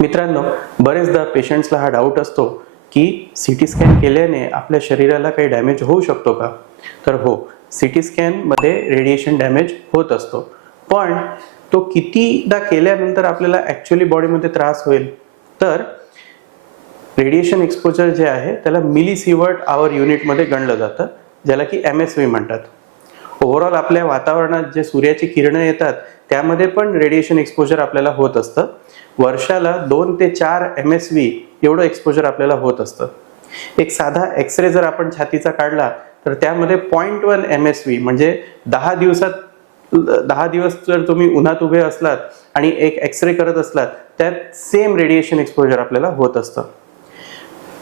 मित्रांनो बरेचदा पेशंट्सला हा डाऊट असतो की सी टी स्कॅन केल्याने आपल्या शरीराला काही डॅमेज होऊ शकतो का? तर हो सी टी स्कॅनमध्ये रेडिएशन डॅमेज होत असतो. पण तो कितीदा केल्यानंतर आपल्याला ॲक्च्युली बॉडीमध्ये त्रास होईल? तर रेडिएशन एक्सपोजर जे आहे त्याला मिलीसिवर्ट आवर युनिटमध्ये गणलं जातं ज्याला की एम एस व्ही म्हणतात. ओव्हरऑल आपल्या वातावरणात जे सूर्याची किरणं येतात त्यामध्ये पण रेडिएशन एक्सपोजर आपल्याला होत असतं. वर्षाला दोन ते चार एम एस व्ही एवढं एक्सपोजर आपल्याला होत असतं. एक साधा एक्सरे जर आपण छातीचा काढला तर त्यामध्ये point one M S V म्हणजे दहा दिवसात दहा दिवस जर तुम्ही उन्हात उभे असलात आणि एक एक्सरे करत असलात त्यात सेम रेडिएशन एक्सपोजर आपल्याला होत असतं.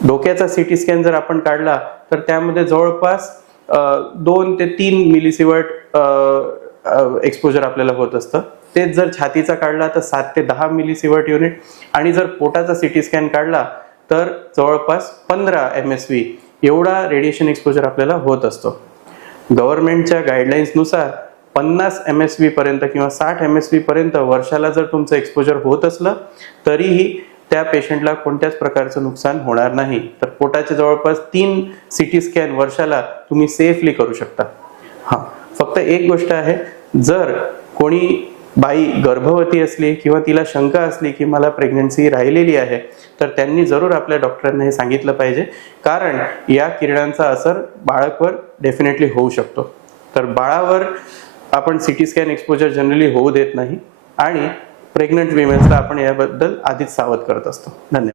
डोक्याचा सी टी स्कॅन जर आपण काढला तर त्यामध्ये जवळपास दोन ते तीन मिलिसिवर्ट एक्सपोजर आपल्याला होत असतं. तेच जर छातीचा काढला तर सात ते दहा मिलिसिवर्ट युनिट आणि जर पोटाचा सिटी स्कॅन काढला तर जवळपास पंधरा एम एस व्ही एवढा रेडिएशन एक्सपोजर आपल्याला होत असतो. गव्हर्नमेंटच्या गाईडलाईन्सनुसार पन्नास एम एस व्ही पर्यंत किंवा साठ एम एस व्ही पर्यंत वर्षाला जर तुमचं एक्सपोजर होत असलं तरीही त्या पेशंटला कोणत्याच प्रकारचं नुकसान होणार नाही. तर पोटाचे जवळपास तीन सिटी स्कॅन वर्षाला तुम्ही सेफली करू शकता. हां फक्त एक गोष्ट आहे जर कोणी बाई गर्भवती असली किंवा तिला शंका असली की मला प्रेग्नन्सी राहिलेली आहे तर त्यांनी जरूर आपल्या डॉक्टरांना हे सांगितलं पाहिजे. कारण या किरणांचा असर बाळकवर डेफिनेटली होऊ शकतो. तर बाळावर आपण सिटी स्कॅन एक्सपोजर जनरली होऊ देत नाही. आणि प्रेग्नंट विमेन्सला आपण याबद्दल आधीच सावध करत असतो. धन्यवाद.